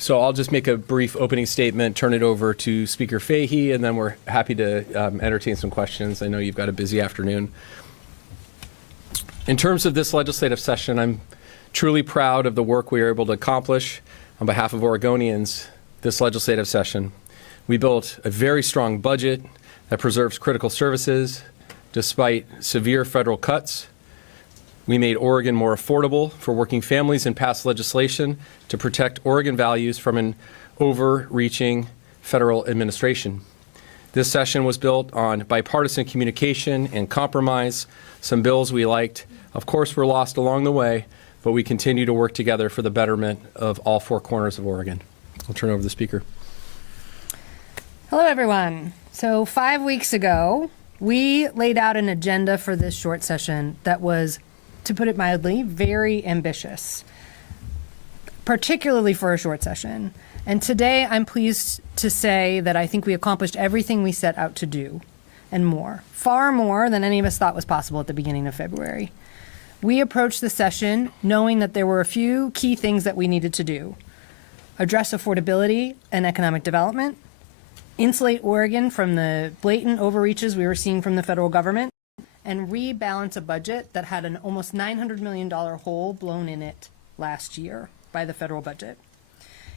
So I'll just make a brief opening statement, turn it over to Speaker Fahey, and then we're happy to entertain some questions. I know you've got a busy afternoon. In terms of this legislative session, I'm truly proud of the work we were able to accomplish on behalf of Oregonians this legislative session. We built a very strong budget that preserves critical services despite severe federal cuts. We made Oregon more affordable for working families and passed legislation to protect Oregon values from an overreaching federal administration. This session was built on bipartisan communication and compromise. Some bills we liked, of course, were lost along the way, but we continue to work together for the betterment of all four corners of Oregon. I'll turn it over to the Speaker. Hello, everyone. So 5 weeks ago, we laid out an agenda for this short session that was, to put it mildly, very ambitious, particularly for a short session. And today I'm pleased to say that I think we accomplished everything we set out to do and more, far more than any of us thought was possible at the beginning of February. We approached the session knowing that there were a few key things that we needed to do: address affordability and economic development, insulate Oregon from the blatant overreaches we were seeing from the federal government, and rebalance a budget that had an almost $900 million hole blown in it last year by the federal budget.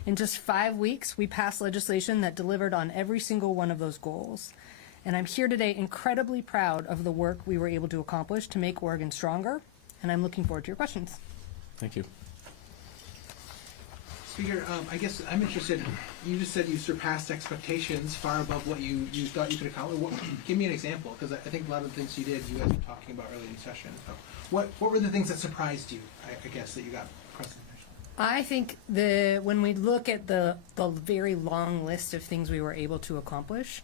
In just 5 weeks, we passed legislation that delivered on every single one of those goals. And I'm here today incredibly proud of the work we were able to accomplish to make Oregon stronger, and I'm looking forward to your questions. Thank you. Speaker, I guess I'm interested. You just said you surpassed expectations far above what you thought you could accomplish. Give me an example, because I think a lot of the things you did, you guys were talking about earlier in the session. So what were the things that surprised you, I guess, that you got across the finish line? I think when we look at the very long list of things we were able to accomplish,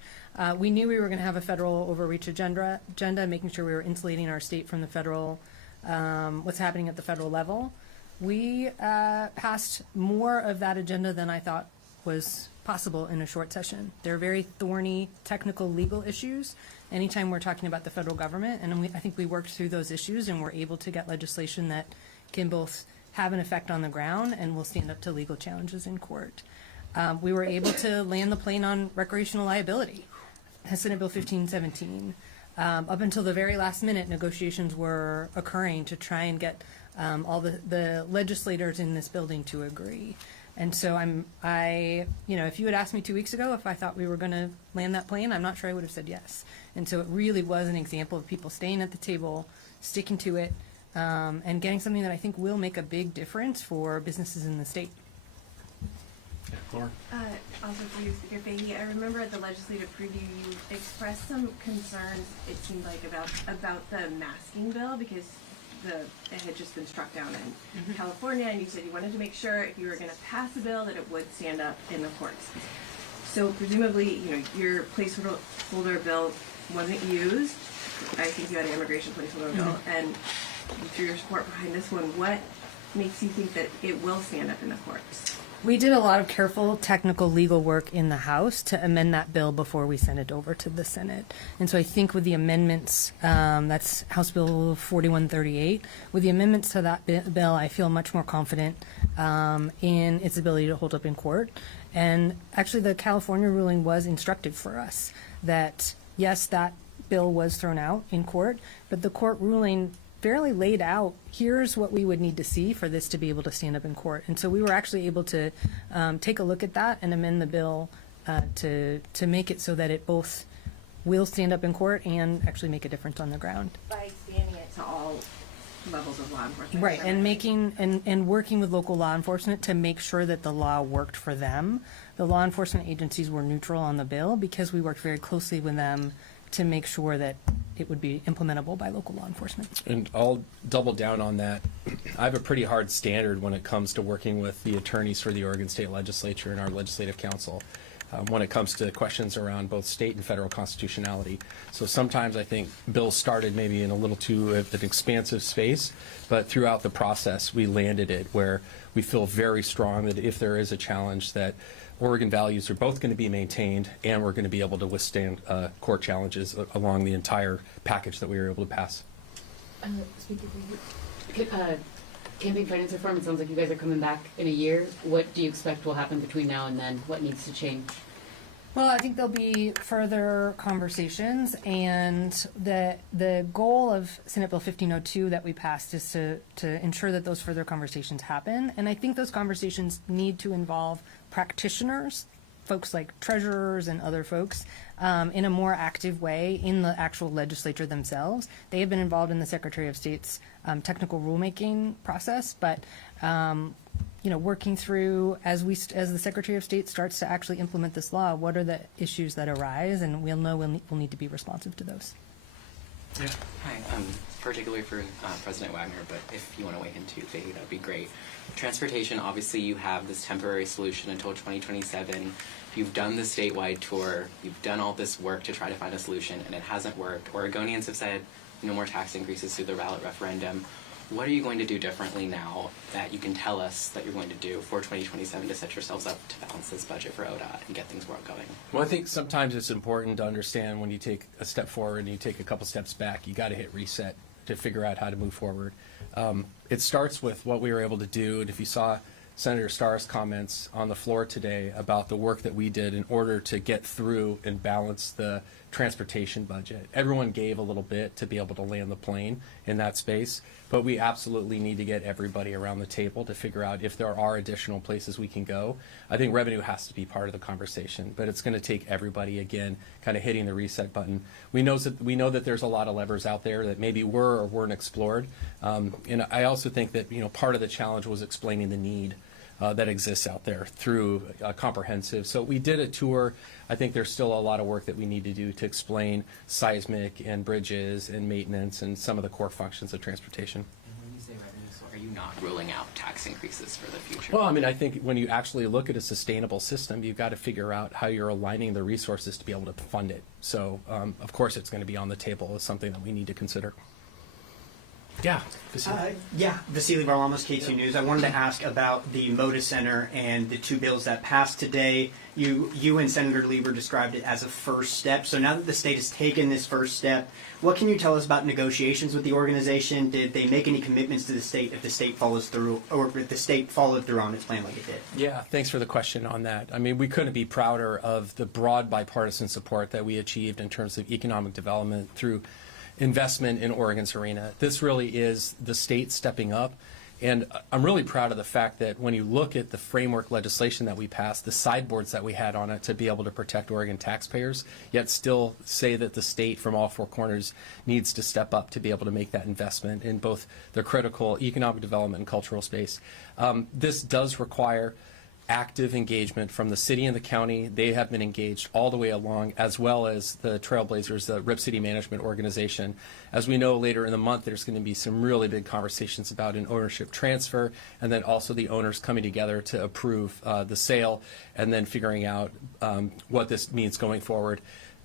we knew we were going to have a federal overreach agenda, making sure we were insulating our state from the federal, what's happening at the federal level. We passed more of that agenda than I thought was possible in a short session. They're very thorny technical legal issues anytime we're talking about the federal government, and I think we worked through those issues and we're able to get legislation that can both have an effect on the ground and will stand up to legal challenges in court. We were able to land the plane on recreational liability, Senate Bill 1517. Up until the very last minute, negotiations were occurring to try and get all the legislators in this building to agree. And so if you had asked me 2 weeks ago if I thought we were going to land that plane, I'm not sure I would have said yes. And so it really was an example of people staying at the table, sticking to it, and getting something that I think will make a big difference for businesses in the state. Lauren? Also for you, Speaker Fahey, I remember at the legislative preview you expressed some concerns, it seemed like, about the masking bill, because it had just been struck down in California, and you said you wanted to make sure if you were going to pass a bill that it would stand up in the courts. So presumably, your placeholder bill wasn't used. I think you had an immigration placeholder bill, and through your support behind this one, what makes you think that it will stand up in the courts? We did a lot of careful technical legal work in the House to amend that bill before we sent it over to the Senate. And so I think with the amendments, that's House Bill 4138, with the amendments to that bill, I feel much more confident in its ability to hold up in court. And actually the California ruling was instructive for us that, yes, that bill was thrown out in court, but the court ruling fairly laid out, here's what we would need to see for this to be able to stand up in court. And so we were actually able to take a look at that and amend the bill to make it so that it both will stand up in court and actually make a difference on the ground. By expanding it to all levels of law enforcement. Right, and working with local law enforcement to make sure that the law worked for them. The law enforcement agencies were neutral on the bill because we worked very closely with them to make sure that it would be implementable by local law enforcement. And I'll double down on that. I have a pretty hard standard when it comes to working with the attorneys for the Oregon State Legislature and our Legislative Council when it comes to questions around both state and federal constitutionality. So sometimes I think bills started maybe in a little too an expansive space, but throughout the process we landed it where we feel very strong that if there is a challenge that Oregon values are both going to be maintained and we're going to be able to withstand court challenges along the entire package that we were able to pass. Speaker, campaign finance reform, it sounds like you guys are coming back in a year. What do you expect will happen between now and then? What needs to change? Well, I think there'll be further conversations, and the goal of Senate Bill 1502 that we passed is to ensure that those further conversations happen. And I think those conversations need to involve practitioners, folks like treasurers and other folks, in a more active way in the actual legislature themselves. They have been involved in the Secretary of State's technical rulemaking process, but working through as the Secretary of State starts to actually implement this law, what are the issues that arise, and we'll know we'll need to be responsive to those. Yeah. Hi, particularly for President Wagner, but if you want to weigh in too, Fahey, that would be great. Transportation, obviously you have this temporary solution until 2027. You've done the statewide tour, you've done all this work to try to find a solution, and it hasn't worked. Oregonians have said no more tax increases through the ballot referendum. What are you going to do differently now that you can tell us that you're going to do for 2027 to set yourselves up to balance this budget for ODOT and get things going? Well, I think sometimes it's important to understand when you take a step forward and you take a couple steps back, you got to hit reset to figure out how to move forward. It starts with what we were able to do, and if you saw Senator Starr's comments on the floor today about the work that we did in order to get through and balance the transportation budget. Everyone gave a little bit to be able to land the plane in that space, but we absolutely need to get everybody around the table to figure out if there are additional places we can go. I think revenue has to be part of the conversation, but it's going to take everybody, again, kind of hitting the reset button. We know that there's a lot of levers out there that maybe were or weren't explored, and I also think that part of the challenge was explaining the need that exists out there through comprehensive. So we did a tour. I think there's still a lot of work that we need to do to explain seismic and bridges and maintenance and some of the core functions of transportation. And when you say revenue, so are you not ruling out tax increases for the future? Well, I mean, I think when you actually look at a sustainable system, you've got to figure out how you're aligning the resources to be able to fund it. So, of course, it's going to be on the table as something that we need to consider. Yeah. Vasily Varlamov, K2 News. I wanted to ask about the Moda Center and the two bills that passed today. You and Senator Lieber described it as a first step. So now that the state has taken this first step, what can you tell us about negotiations with the organization? Did they make any commitments to the state if the state follows through, or if the state followed through on its plan like it did? Yeah, thanks for the question on that. I mean, we couldn't be prouder of the broad bipartisan support that we achieved in terms of economic development through investment in Oregon's arena. This really is the state stepping up, and I'm really proud of the fact that when you look at the framework legislation that we passed, the sideboards that we had on it to be able to protect Oregon taxpayers, yet still say that the state from all four corners needs to step up to be able to make that investment in both the critical economic development and cultural space. This does require active engagement from the city and the county. They have been engaged all the way along, as well as the Trailblazers, the Rip City Management Organization. As we know, later in the month, there's going to be some really big conversations about an ownership transfer, and then also the owners coming together to approve the sale, and then figuring out what this means going forward.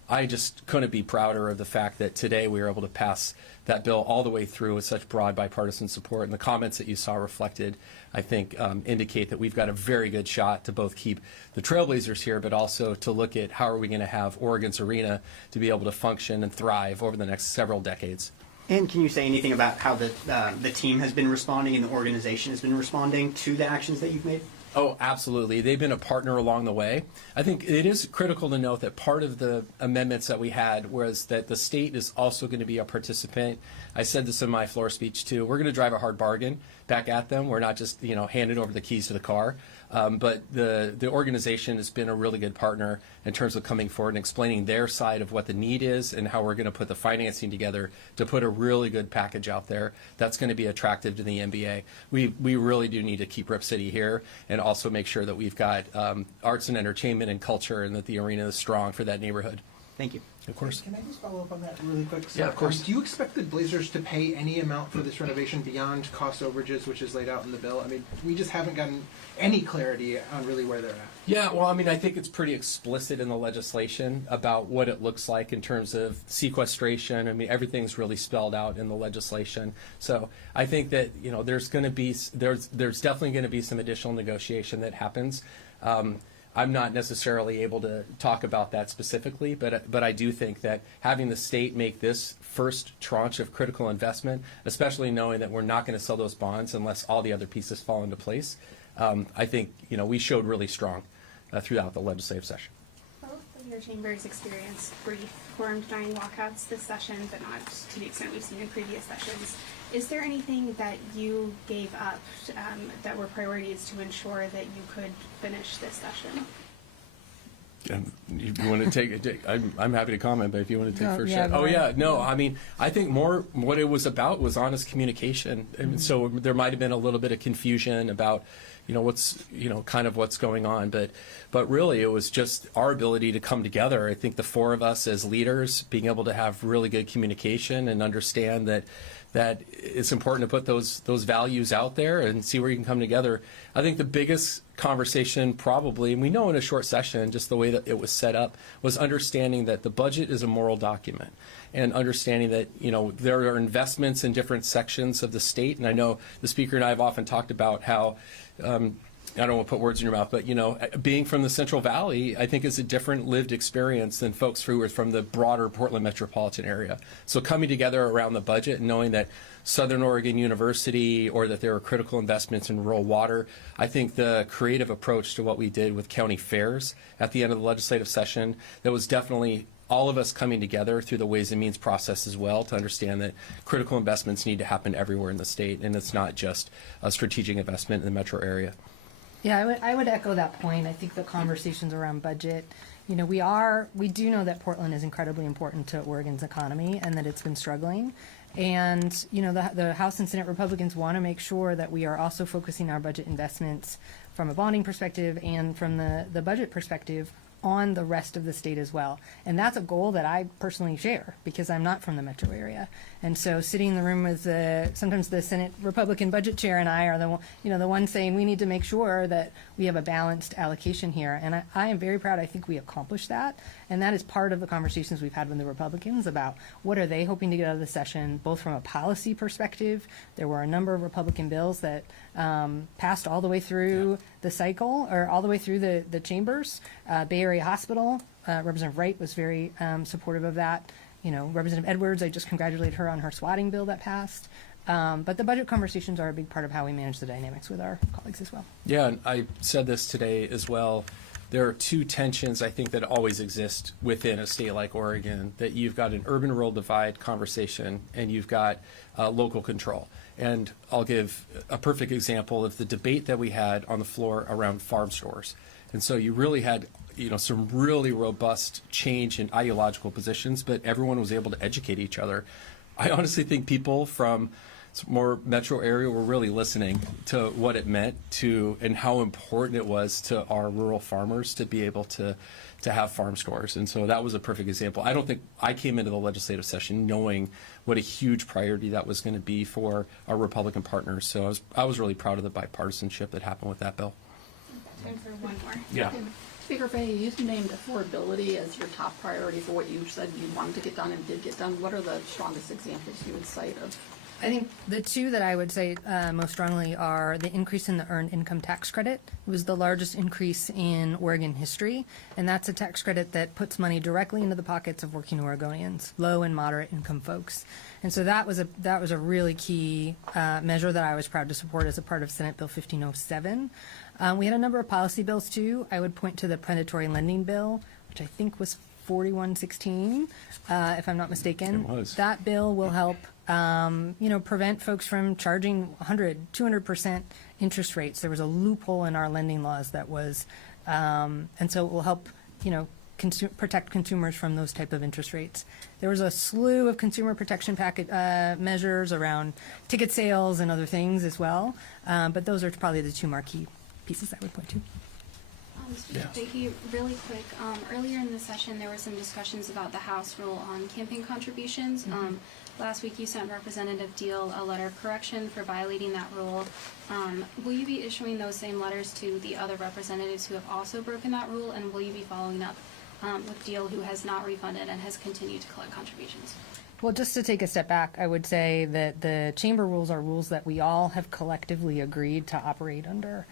I just couldn't be prouder of the fact that today we were able to pass that bill all the way through with such broad bipartisan support. And the comments that you saw reflected, I think, indicate that we've got a very good shot to both keep the Trailblazers here, but also to look at how are we going to have Oregon's arena to be able to function and thrive over the next several decades. And can you say anything about how the team has been responding and the organization has been responding to the actions that you've made? Oh, absolutely. They've been a partner along the way. I think it is critical to note that part of the amendments that we had was that the state is also going to be a participant. I said this in my floor speech too. We're going to drive a hard bargain back at them. We're not just handing over the keys to the car. But the organization has been a really good partner in terms of coming forward and explaining their side of what the need is and how we're going to put the financing together to put a really good package out there that's going to be attractive to the NBA. We really do need to keep Rip City here and also make sure that we've got arts and entertainment and culture, and that the arena is strong for that neighborhood. Thank you. Of course. Can I just follow up on that really quick? So, Yeah, of course. Do you expect the Blazers to pay any amount for this renovation beyond cost overages, which is laid out in the bill? I mean, we just haven't gotten any clarity on really where they're at. Yeah, well, I mean, I think it's pretty explicit in the legislation about what it looks like in terms of sequestration. I mean, everything's really spelled out in the legislation. So I think that there's definitely going to be some additional negotiation that happens. I'm not necessarily able to talk about that specifically, but I do think that having the state make this first tranche of critical investment, especially knowing that we're not going to sell those bonds unless all the other pieces fall into place, I think we showed really strong throughout the legislative session. Both of your chambers experienced brief formed during walkouts this session, but not to the extent we've seen in previous sessions. Is there anything that you gave up that were priorities to ensure that you could finish this session? You want to take it? I'm happy to comment, but if you want to take No, first yeah, shot. go Oh, ahead. yeah. No, I mean, I think more what it was about was honest communication. And so there might have been a little bit of confusion about, what's, kind of what's going on. But really, it was just our ability to come together. I think the four of us as leaders being able to have really good communication and understand that it's important to put those values out there and see where you can come together. I think the biggest conversation probably, and we know in a short session, just the way that it was set up, was understanding that the budget is a moral document and understanding that, there are investments in different sections of the state. And I know the speaker and I have often talked about how, I don't want to put words in your mouth, but, being from the Central Valley, I think is a different lived experience than folks who are from the broader Portland metropolitan area. So coming together around the budget and knowing that Southern Oregon University or that there are critical investments in rural water, I think the creative approach to what we did with county fairs at the end of the legislative session, that was definitely all of us coming together through the Ways and Means process as well to understand that critical investments need to happen everywhere in the state, and it's not just a strategic investment in the metro area. Yeah, I would echo that point. I think the conversations around budget, we do know that Portland is incredibly important to Oregon's economy and that it's been struggling. And, the House and Senate Republicans want to make sure that we are also focusing our budget investments from a bonding perspective and from the budget perspective on the rest of the state as well. And that's a goal that I personally share because I'm not from the metro area. And so sitting in the room with sometimes the Senate Republican budget chair and I are the ones saying we need to make sure that we have a balanced allocation here. And I am very proud. I think we accomplished that. And that is part of the conversations we've had with the Republicans about what are they hoping to get out of the session, both from a policy perspective. There were a number of Republican bills that passed all the way through the cycle or all the way through the chambers. Bay Area Hospital, Representative Wright was very supportive of that. Representative Edwards, I just congratulated her on her swatting bill that passed. But the budget conversations are a big part of how we manage the dynamics with our colleagues as well. Yeah, and I said this today as well. There are two tensions I think that always exist within a state like Oregon, that you've got an urban-rural divide conversation and you've got local control. And I'll give a perfect example of the debate that we had on the floor around farm stores. And so you really had some really robust change in ideological positions, but everyone was able to educate each other. I honestly think people from more metro area were really listening to what it meant to and how important it was to our rural farmers to be able to have farm stores. And so that was a perfect example. I don't think I came into the legislative session knowing what a huge priority that was going to be for our Republican partners. So I was really proud of the bipartisanship that happened with that bill. Time for one more. Yeah. Speaker Fahey, you named affordability as your top priority for what you said you wanted to get done and did get done. What are the strongest examples you would cite of? I think the two that I would say most strongly are the increase in the earned income tax credit. It was the largest increase in Oregon history, and that's a tax credit that puts money directly into the pockets of working Oregonians, low and moderate income folks. And so that was a really key measure that I was proud to support as a part of Senate Bill 1507. We had a number of policy bills too. I would point to the predatory lending bill, which I think was 4116, if I'm not mistaken. It was. That bill will help prevent folks from charging 100, 200% interest rates. There was a loophole in our lending laws that was, and so it will help, protect consumers from those type of interest rates. There was a slew of consumer protection packet measures around ticket sales and other things as well, but those are probably the two marquee pieces I would point to. Speaker Fahey, really quick, earlier in the session there were some discussions about the House rule on campaign contributions. Last week you sent Representative Deal a letter of correction for violating that rule. Will you be issuing those same letters to the other representatives who have also broken that rule, and will you be following up with Deal, who has not refunded and has continued to collect contributions? Well, just to take a step back, I would say that the chamber rules are rules that we all have collectively agreed to operate under.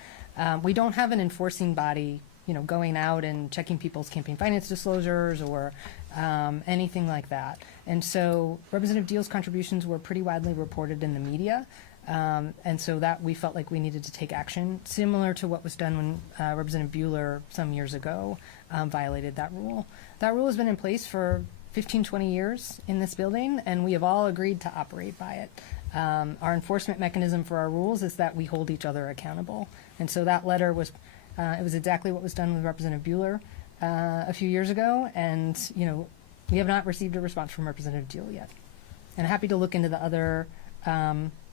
We don't have an enforcing body, going out and checking people's campaign finance disclosures or anything like that. And so Representative Deal's contributions were pretty widely reported in the media. And so that we felt like we needed to take action, similar to what was done when Representative Bueller some years ago violated that rule. That rule has been in place for 15, 20 years in this building, and we have all agreed to operate by it. Our enforcement mechanism for our rules is that we hold each other accountable. And so that letter was, it was exactly what was done with Representative Bueller a few years ago, and, we have not received a response from Representative Deal yet. And happy to look into the other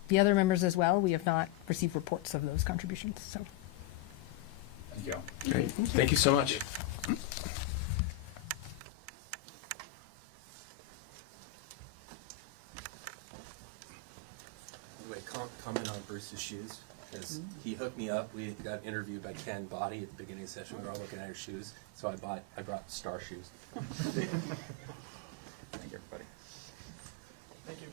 members as well. We have not received reports of those contributions, so. Thank you. Great. Thank you so much. Wait, comment on Bruce's shoes, because he hooked me up. We got interviewed by Ken Body at the beginning of the session. We were all looking at his shoes, so I brought Starr shoes. Thank you, everybody. Thank you.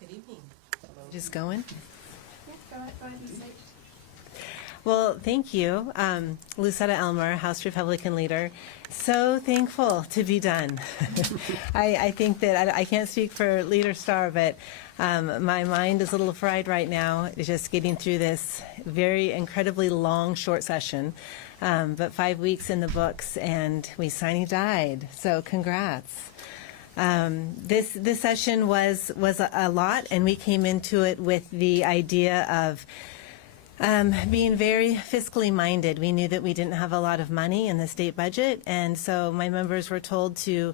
Good evening. Just going? Yeah, go ahead, you say. Well, thank you. Lucetta Elmer, House Republican leader. So thankful to be done. I think that I can't speak for Leader Starr, but my mind is a little fried right now, just getting through this very incredibly long, short session. But 5 weeks in the books, and we sine died. So congrats. This session was a lot, and we came into it with the idea of being very fiscally minded. We knew that we didn't have a lot of money in the state budget, and so my members were told to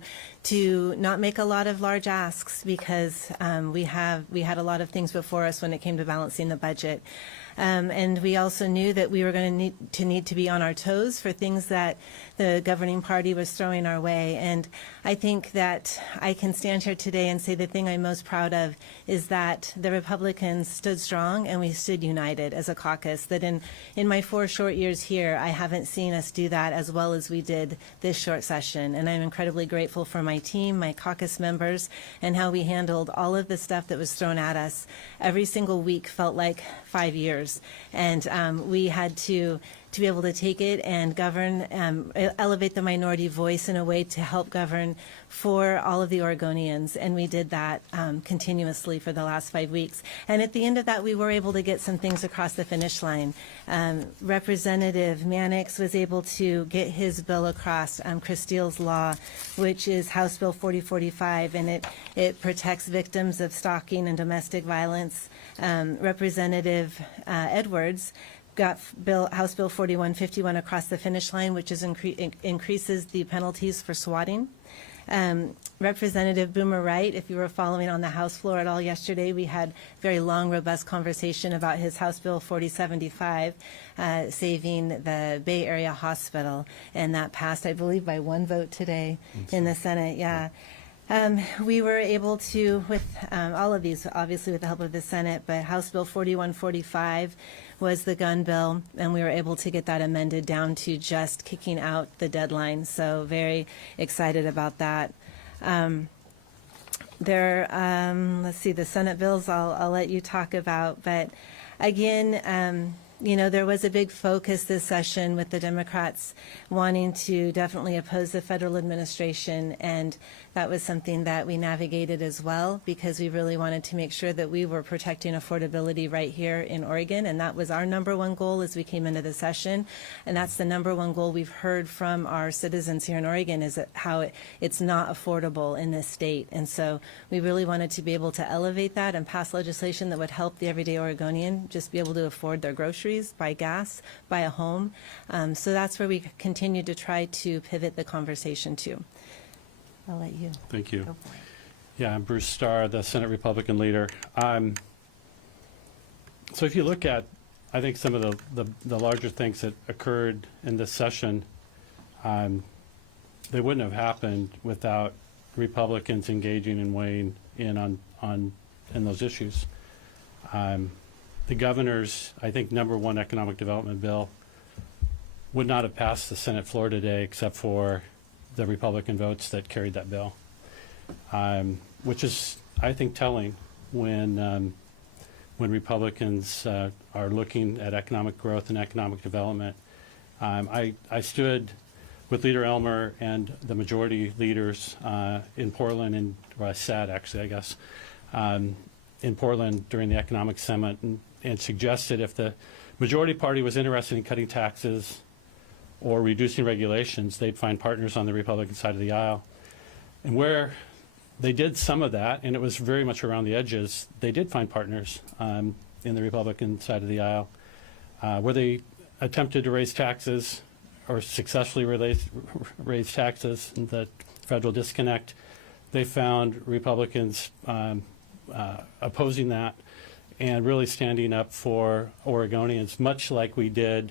not make a lot of large asks because we had a lot of things before us when it came to balancing the budget. And we also knew that we were going to need to be on our toes for things that the governing party was throwing our way. And I think that I can stand here today and say the thing I'm most proud of is that the Republicans stood strong and we stood united as a caucus. That in my 4 short years here, I haven't seen us do that as well as we did this short session. And I'm incredibly grateful for my team, my caucus members, and how we handled all of the stuff that was thrown at us. Every single week felt like 5 years. And we had to be able to take it and govern, elevate the minority voice in a way to help govern for all of the Oregonians. And we did that continuously for the last 5 weeks. And at the end of that, we were able to get some things across the finish line. Representative Mannix was able to get his bill across, Chris Steele's law, which is House Bill 4045, and it protects victims of stalking and domestic violence. Representative Edwards got House Bill 4151 across the finish line, which is increases the penalties for swatting. Representative Boomer Wright, if you were following on the House floor at all yesterday, we had very long, robust conversation about his House Bill 4075, saving the Bay Area Hospital, and that passed, I believe, by 1 vote today in the Senate. Yeah. We were able to, with all of these, obviously with the help of the Senate, but House Bill 4145 was the gun bill, and we were able to get that amended down to just kicking out the deadline. So very excited about that. Let's see, the Senate bills I'll let you talk about, but again, there was a big focus this session with the Democrats wanting to definitely oppose the federal administration, and that was something that we navigated as well because we really wanted to make sure that we were protecting affordability right here in Oregon, and that was our #1 goal as we came into the session, and that's the #1 goal we've heard from our citizens here in Oregon is how it's not affordable in this state, and so we really wanted to be able to elevate that and pass legislation that would help the everyday Oregonian just be able to afford their groceries, buy gas, buy a home. So that's where we continue to try to pivot the conversation to. I'll let you. Thank you. Go for it. Yeah, I'm Bruce Starr, the Senate Republican leader. So if you look at, I think some of the larger things that occurred in this session, they wouldn't have happened without Republicans engaging and weighing in on those issues. the governor's, I think, #1 economic development bill would not have passed the Senate floor today except for the Republican votes that carried that bill, which is, I think, telling when Republicans are looking at economic growth and economic development. I stood with Leader Elmer and the majority leaders in Portland, or I sat actually, I guess, in Portland during the economic summit and suggested if the majority party was interested in cutting taxes or reducing regulations, they'd find partners on the Republican side of the aisle. And where they did some of that, and it was very much around the edges, they did find partners in the Republican side of the aisle. Where they attempted to raise taxes or successfully raise taxes, the federal disconnect, they found Republicans opposing that and really standing up for Oregonians, much like we did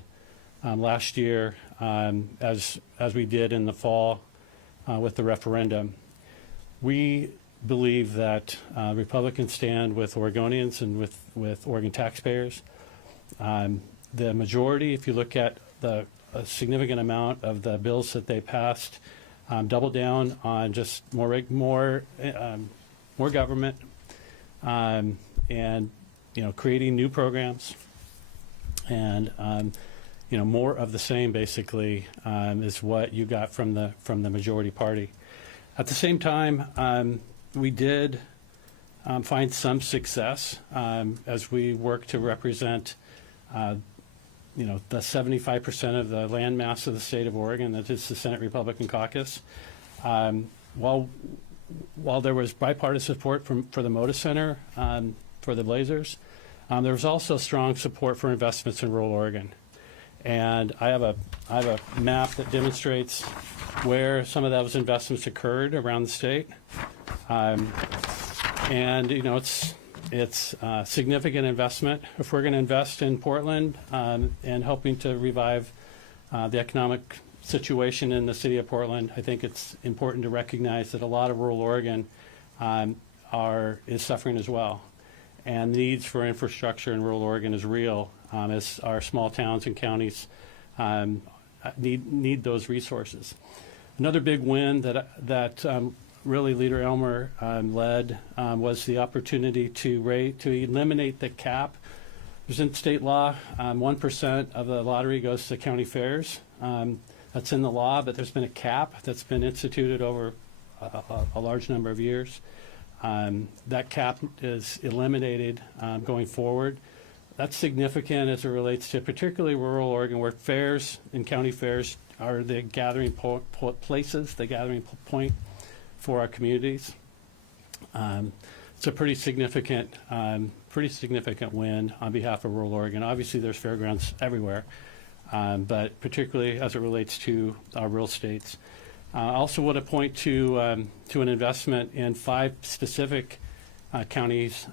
last year, as we did in the fall with the referendum. We believe that Republicans stand with Oregonians and with Oregon taxpayers. The majority, if you look at a significant amount of the bills that they passed, double down on just more government, and creating new programs, and more of the same basically is what you got from the majority party. At the same time, we did find some success as we work to represent the 75% of the land mass of the state of Oregon, that is the Senate Republican caucus. While there was bipartisan support for the Moda Center for the Blazers, there was also strong support for investments in rural Oregon. And I have a map that demonstrates where some of those investments occurred around the state. And it's significant investment. If we're going to invest in Portland and helping to revive the economic situation in the city of Portland, I think it's important to recognize that a lot of rural Oregon is suffering as well. And the needs for infrastructure in rural Oregon is real, as our small towns and counties need those resources. Another big win that really Leader Elmer led was the opportunity to eliminate the cap. There's in state law, 1% of the lottery goes to county fairs. That's in the law, but there's been a cap that's been instituted over a large number of years. That cap is eliminated going forward. That's significant as it relates to particularly rural Oregon, where fairs and county fairs are the gathering places, the gathering point for our communities. It's a pretty significant win on behalf of rural Oregon. Obviously, there's fairgrounds everywhere, but particularly as it relates to our rural states. I also want to point to an investment in 5 specific counties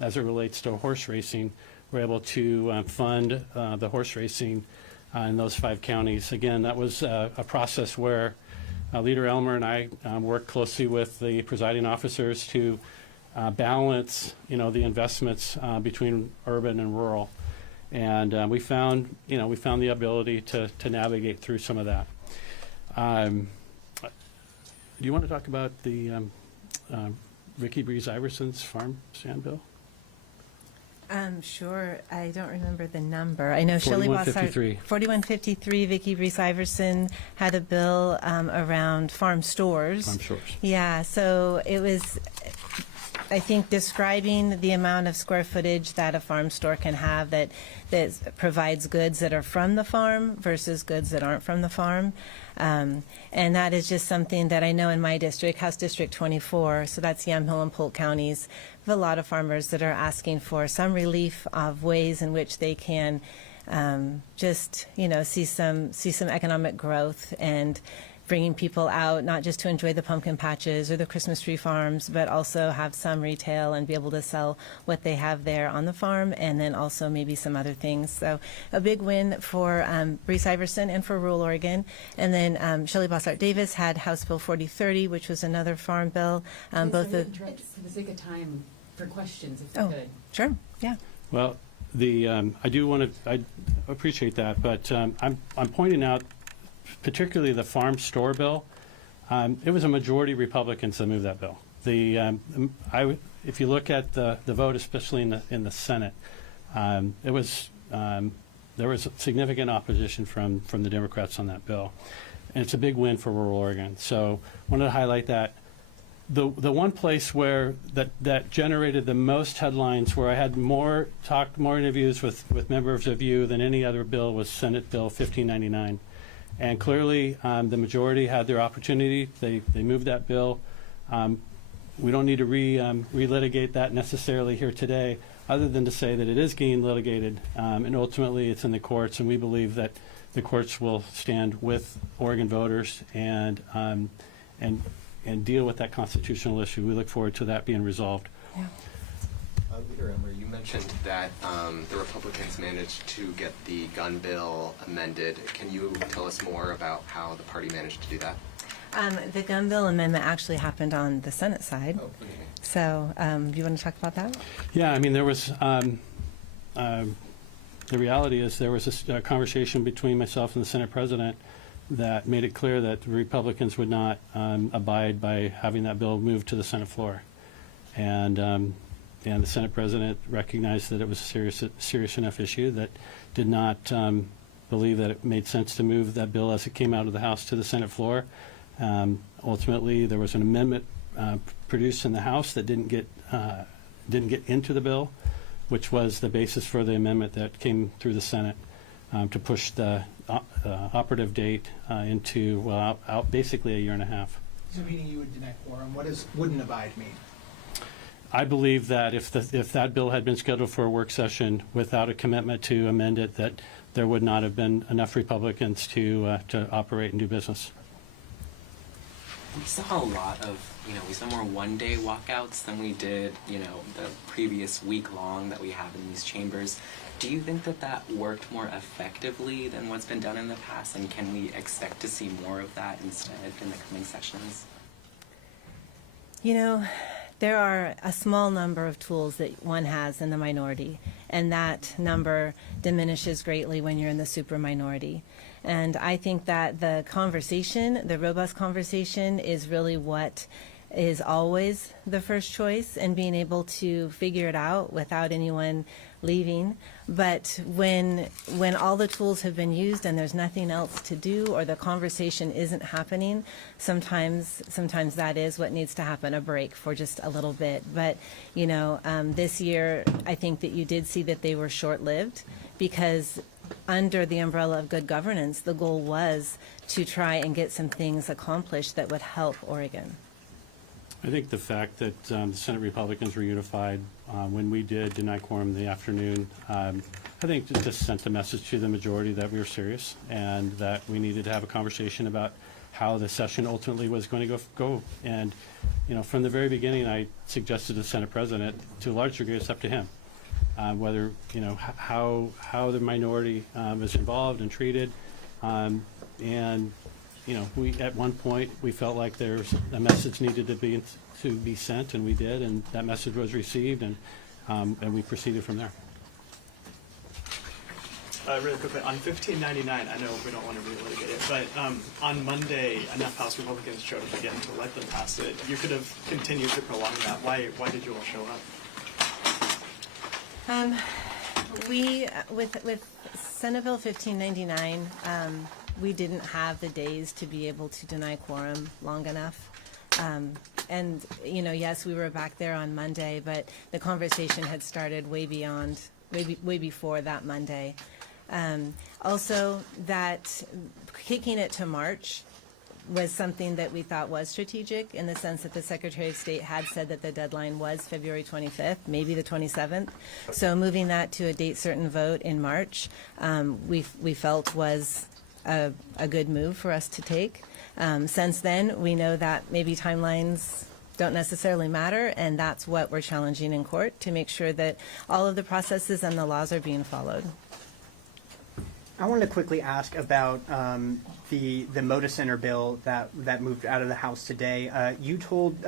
as it relates to horse racing. We're able to fund the horse racing in those 5 counties. Again, that was a process where Leader Elmer and I worked closely with the presiding officers to balance, the investments between urban and rural, and we found the ability to navigate through some of that. Do you want to talk about the Ricky Breeze Iverson's farm stand bill? Sure. I don't remember the number. I know Shelley Bossart, 4153. Vicky Breeze Iverson had a bill around farm stores. Farm stores. Yeah. So it was, I think, describing the amount of square footage that a farm store can have that provides goods that are from the farm versus goods that aren't from the farm. And that is just something that I know in my district, House District 24, so that's Yamhill and Polk counties, we have a lot of farmers that are asking for some relief of ways in which they can just, see some economic growth and bringing people out, not just to enjoy the pumpkin patches or the Christmas tree farms, but also have some retail and be able to sell what they have there on the farm, and then also maybe some other things. So a big win for Breeze Iverson and for rural Oregon. And then Shelley Bossart Davis had House Bill 4030, which was another farm bill. For the sake of time, for questions, if you could. Sure, yeah. Well, I do want to, I appreciate that, but I'm pointing out particularly the farm store bill. It was a majority Republicans that moved that bill. If you look at the vote, especially in the Senate, there was significant opposition from the Democrats on that bill, and it's a big win for rural Oregon. So I wanted to highlight that. The one place where that generated the most headlines, where I had more interviews with members of you than any other bill, was Senate Bill 1599. And clearly, the majority had their opportunity. They moved that bill. We don't need to relitigate that necessarily here today, other than to say that it is getting litigated, and ultimately it's in the courts, and we believe that the courts will stand with Oregon voters and deal with that constitutional issue. We look forward to that being resolved. Yeah. Leader Elmer, you mentioned that the Republicans managed to get the gun bill amended. Can you tell us more about how the party managed to do that? The gun bill amendment actually happened on the Senate side. Oh, okay. So do you want to talk about that? Yeah, I mean, there was, the reality is there was a conversation between myself and the Senate President that made it clear that the Republicans would not abide by having that bill moved to the Senate floor. And the Senate President recognized that it was a serious enough issue that did not believe that it made sense to move that bill as it came out of the House to the Senate floor. Ultimately, there was an amendment produced in the House that didn't get into the bill, which was the basis for the amendment that came through the Senate to push the operative date into out basically a year and a half. So meaning you would deny quorum. What does wouldn't abide mean? I believe that if that bill had been scheduled for a work session without a commitment to amend it, that there would not have been enough Republicans to operate and do business. We saw a lot of, we saw more one-day walkouts than we did, the previous week-long that we have in these chambers. Do you think that worked more effectively than what's been done in the past, and can we expect to see more of that instead in the coming sessions? There are a small number of tools that one has in the minority, and that number diminishes greatly when you're in the super minority. And I think that the robust conversation, is really what is always the first choice, and being able to figure it out without anyone leaving. But when all the tools have been used and there's nothing else to do, or the conversation isn't happening, sometimes that is what needs to happen, a break for just a little bit. But this year I think that you did see that they were short-lived, because under the umbrella of good governance, the goal was to try and get some things accomplished that would help Oregon. I think the fact that the Senate Republicans were unified when we did deny quorum in the afternoon, I think it just sent a message to the majority that we were serious and that we needed to have a conversation about how the session ultimately was going to go. And, from the very beginning, I suggested to the Senate President, to a large degree, it's up to him, whether, how the minority is involved and treated. We at one point we felt like there's a message needed to be sent, and we did, and that message was received, and we proceeded from there. Really quickly, on 1599, I know we don't want to relitigate it, but on Monday, enough House Republicans showed up again to let them pass it. You could have continued to prolong that. Why did you all show up? With Senate Bill 1599, we didn't have the days to be able to deny quorum long enough. Yes, we were back there on Monday, but the conversation had started way before that Monday. Also, that kicking it to March was something that we thought was strategic, in the sense that the Secretary of State had said that the deadline was February 25th, maybe the 27th. So moving that to a date certain vote in March, we felt was a good move for us to take. Since then, we know that maybe timelines don't necessarily matter, and that's what we're challenging in court, to make sure that all of the processes and the laws are being followed. I wanted to quickly ask about the Moda Center bill that moved out of the House today. You told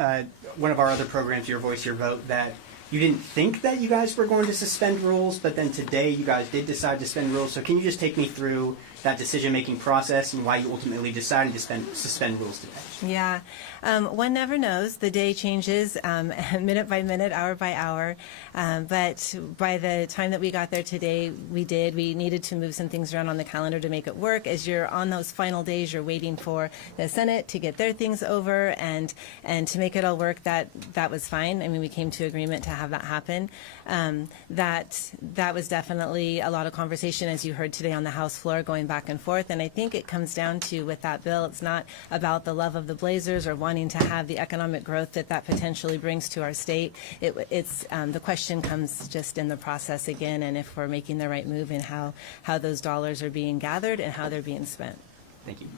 one of our other programs, Your Voice, Your Vote, that you didn't think that you guys were going to suspend rules, but then today you guys did decide to suspend rules. So can you just take me through that decision-making process and why you ultimately decided to suspend rules today? Yeah. One never knows. The day changes minute by minute, hour by hour. But by the time that we got there today, we did. We needed to move some things around on the calendar to make it work. As you're on those final days, you're waiting for the Senate to get their things over and to make it all work. That was fine. I mean, we came to agreement to have that happen. That was definitely a lot of conversation, as you heard today on the House floor, going back and forth. And I think it comes down to, with that bill, it's not about the love of the Blazers or wanting to have the economic growth that potentially brings to our state. It's the question comes just in the process again, and if we're making the right move in how those dollars are being gathered and how they're being spent. Thank you.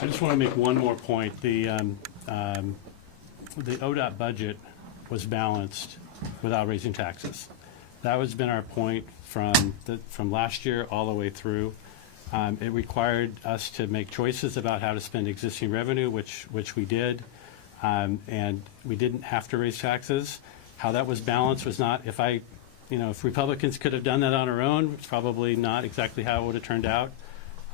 I just want to make one more point. The ODOT budget was balanced without raising taxes. That has been our point from last year all the way through. It required us to make choices about how to spend existing revenue, which we did, and we didn't have to raise taxes. How that was balanced was not, if Republicans could have done that on our own, it's probably not exactly how it would have turned out.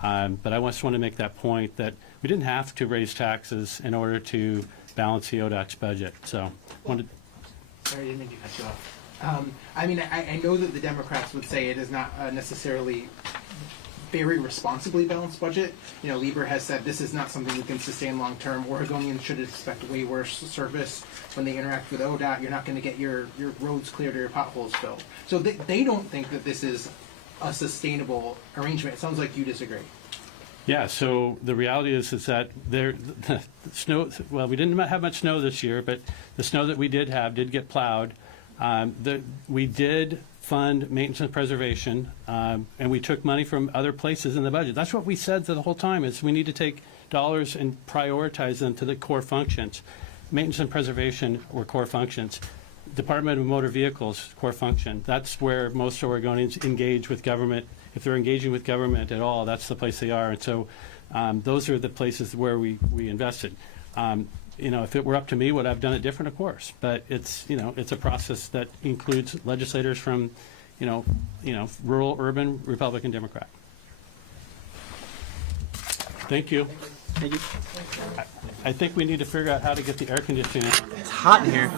But I just want to make that point that we didn't have to raise taxes in order to balance the ODOT's budget. So, Sorry, I didn't mean to cut you off. I mean, I know that the Democrats would say it is not necessarily very responsibly balanced budget. Lieber has said this is not something we can sustain long term. Oregonians should expect way worse service when they interact with ODOT. You're not going to get your roads cleared or your potholes filled. So they don't think that this is a sustainable arrangement. It sounds like you disagree. yeah, so the reality is that the snow, well, we didn't have much snow this year, but the snow that we did have did get plowed. We did fund maintenance and preservation, and we took money from other places in the budget. That's what we said the whole time, is we need to take dollars and prioritize them to the core functions. Maintenance and preservation were core functions. Department of Motor Vehicles, core function. That's where most Oregonians engage with government. If they're engaging with government at all, that's the place they are. And so those are the places where we invested. If it were up to me, would I have done it different? Of course. But it's a process that includes legislators from, rural, urban, Republican, Democrat. Thank you. Thank you. I think we need to figure out how to get the air conditioning. It's hot in here.